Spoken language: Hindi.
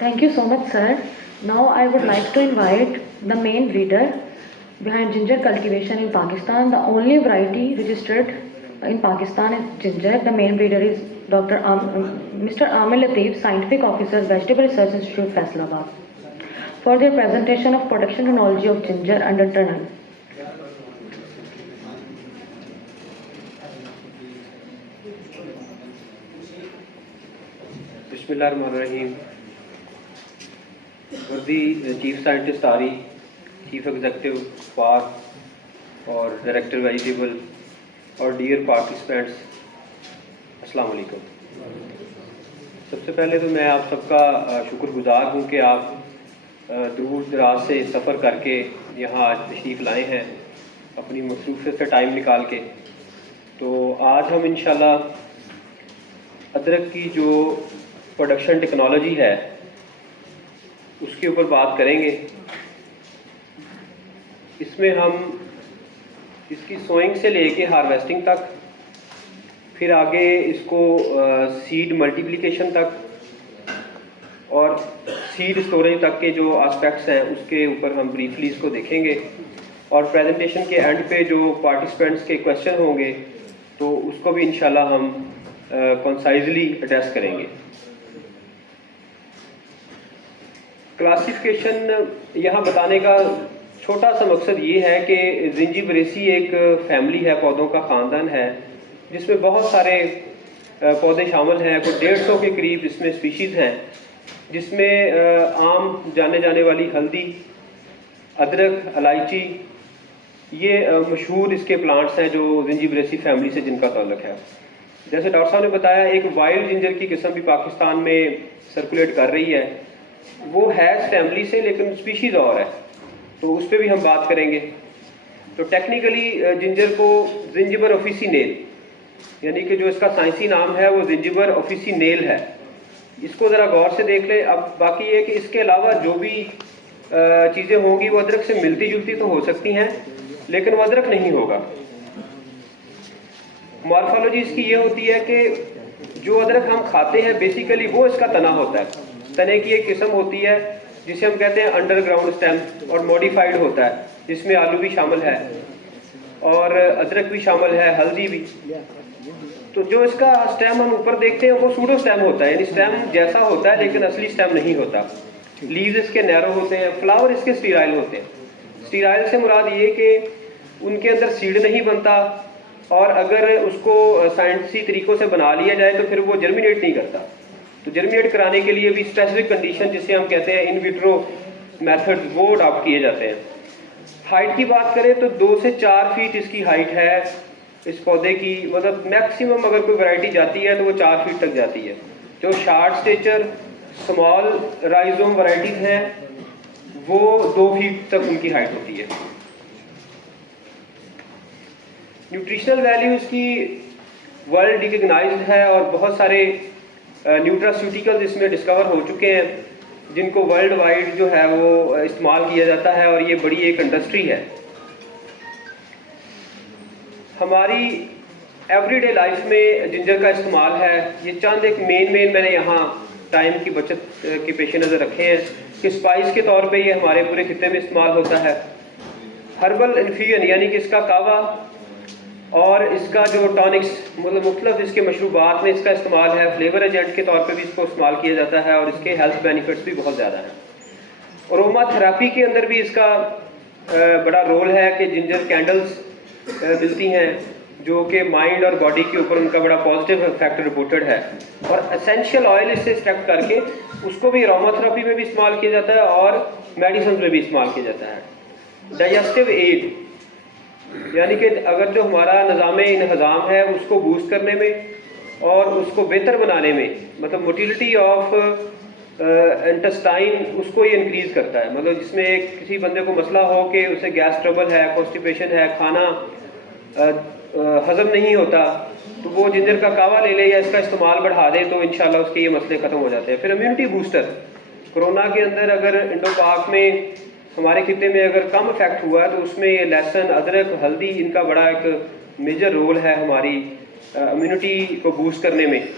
Thank you so much, sir. Now I would like to invite the main breeder behind ginger cultivation in Pakistan. The only variety registered in Pakistan is ginger. The main breeder is Mr. Amir Latif, Scientific Officer, Vegetable Research Institute, Faisalabad, for their presentation of production technology of ginger under tunnel. बिस्मिल्लाहिर्रहमानिर्रहीम। वर्दी चीफ साइंटिस्ट आरी, चीफ एग्जेक्टिव पार्क और डायरेक्टर वेजिटेबल और डियर पार्टिसिपेंट्स, अस्सलाम वालेकुम। सबसे पहले तो मैं आप सबका शुक्रगुजार हूँ कि आप दूर दराज से सफ़र करके यहाँ आज तशरीफ़ लाए हैं अपनी मसरूफ़ियत से टाइम निकाल के। तो आज हम इंशाल्लाह अदरक की जो प्रोडक्शन टेक्नोलॉजी है उसके ऊपर बात करेंगे। इसमें हम इसकी सोइंग से लेके हार्वेस्टिंग तक, फिर आगे इसको सीड मल्टीप्लिकेशन तक और सीड स्टोरेज तक के जो एस्पेक्ट्स हैं उसके ऊपर हम ब्रीफली इसको देखेंगे। और प्रेजेंटेशन के एंड पे जो पार्टिसिपेंट्स के क्वेश्चन होंगे तो उसको भी इंशाल्लाह हम कंसाइजली एड्रेस करेंगे। क्लासिफिकेशन यहाँ बताने का छोटा सा मकसद ये है कि जिंजीबरेसी एक फैमिली है, पौधों का ख़ानदान है जिसमें बहुत सारे पौधे शामिल हैं। कुछ 150 के करीब इसमें स्पीशीज़ हैं, जिसमें आम जाने जाने वाली हल्दी, अदरक, इलायची, ये मशहूर इसके प्लांट्स हैं जो जिंजीबरेसी फैमिली से जिनका ताल्लुक़ है। जैसे डॉक्टर साहब ने बताया, एक वाइल्ड जिंजर की किस्म भी पाकिस्तान में सर्कुलेट कर रही है, वो है इस फैमिली से लेकिन स्पीशीज़ और है, तो उस पर भी हम बात करेंगे। तो टेक्निकली जिंजर को जिंजिबर ऑफिसिनेल, यानी कि जो इसका साइंसी नाम है वो जिंजिबर ऑफिसिनेल है। इसको ज़रा गौर से देख लें। अब बाकी ये कि इसके अलावा जो भी चीज़ें होंगी वो अदरक से मिलती जुलती तो हो सकती हैं लेकिन वो अदरक नहीं होगा। मॉर्फोलॉजी इसकी ये होती है कि जो अदरक हम खाते हैं बेसिकली वो इसका तना होता है। तने की एक किस्म होती है जिसे हम कहते हैं अंडरग्राउंड स्टेम, और मॉडिफाइड होता है जिसमें आलू भी शामिल है और अदरक भी शामिल है, हल्दी भी। तो जो इसका स्टेम हम ऊपर देखते हैं वो सूडो स्टेम होता है, यानी स्टेम जैसा होता है लेकिन असली स्टेम नहीं होता। लीव्स इसके नैरो होते हैं, फ्लावर इसके स्टीराइल होते हैं। स्टीराइल से मुराद ये कि उनके अंदर सीड नहीं बनता, और अगर उसको साइंसी तरीक़ों से बना लिया जाए तो फिर वो जर्मिनेट नहीं करता। तो जर्मिनेट कराने के लिए भी स्पेसिफिक कंडीशन जिसे हम कहते हैं इन विट्रो मेथड्स वो अडॉप्ट किए जाते हैं। हाइट की बात करें तो 2 से 4 फीट इसकी हाइट है इस पौधे की, मतलब मैक्सिमम अगर कोई वैरायटी जाती है तो वो 4 फीट तक जाती है। जो short stature small rhizome varieties हैं वो 2 फीट तक उनकी हाइट होती है। न्यूट्रिशनल वैल्यू इसकी वर्ल्ड रिकग्नाइज्ड है और बहुत सारे न्यूट्रास्यूटिकल्स इसमें डिस्कवर हो चुके हैं जिनको वर्ल्ड वाइड जो है वो इस्तेमाल किया जाता है, और ये बड़ी एक इंडस्ट्री है। हमारी एवरीडे लाइफ में जिंजर का इस्तेमाल है। ये चंद एक मेन मैंने यहाँ टाइम की बचत के पेश नज़र रखे हैं कि स्पाइस के तौर पे ये हमारे पूरे खित्ते में इस्तेमाल होता है। हर्बल इन्फ्यूजन यानी कि इसका कावा और इसका जो टॉनिक्स, मतलब मुख्तलिफ इसके मशरूबात में इसका इस्तेमाल है। फ्लेवर एजेंट के तौर पे भी इसको इस्तेमाल किया जाता है और इसके हेल्थ बेनिफिट्स भी बहुत ज़्यादा हैं। अरोमा थेरेपी के अंदर भी इसका बड़ा रोल है कि जिंजर कैंडल्स मिलती हैं जो कि माइंड और बॉडी के ऊपर उनका बड़ा पॉजिटिव इफेक्ट रिपोर्टेड है। और एसेंशियल ऑयल इससे एक्सट्रैक्ट करके उसको भी अरोमा थेरेपी में भी इस्तेमाल किया जाता है और मेडिसिन में भी इस्तेमाल किया जाता है। डाइजेस्टिव एड यानी कि अगर जो हमारा निज़ाम इंहज़ाम है उसको बूस्ट करने में और उसको बेहतर बनाने में, मतलब मोटिलिटी ऑफ इंटेस्टाइन उसको ये इंक्रीज़ करता है। मतलब जिसमें एक किसी बंदे को मसला हो कि उसे गैस ट्रबल है, कॉन्स्टिपेशन है, खाना हज़म नहीं होता, तो वो जिंजर का कावा ले ले या इसका इस्तेमाल बढ़ा दे तो इंशाल्लाह उसके ये मसले ख़त्म हो जाते हैं। फिर इम्यूनिटी बूस्टर, कोरोना के अंदर अगर इंडो पाक में हमारे खित्ते में अगर कम इफेक्ट हुआ है तो उसमें ये लहसुन, अदरक, हल्दी इनका बड़ा एक मेजर रोल है हमारी इम्यूनिटी को बूस्ट करने में।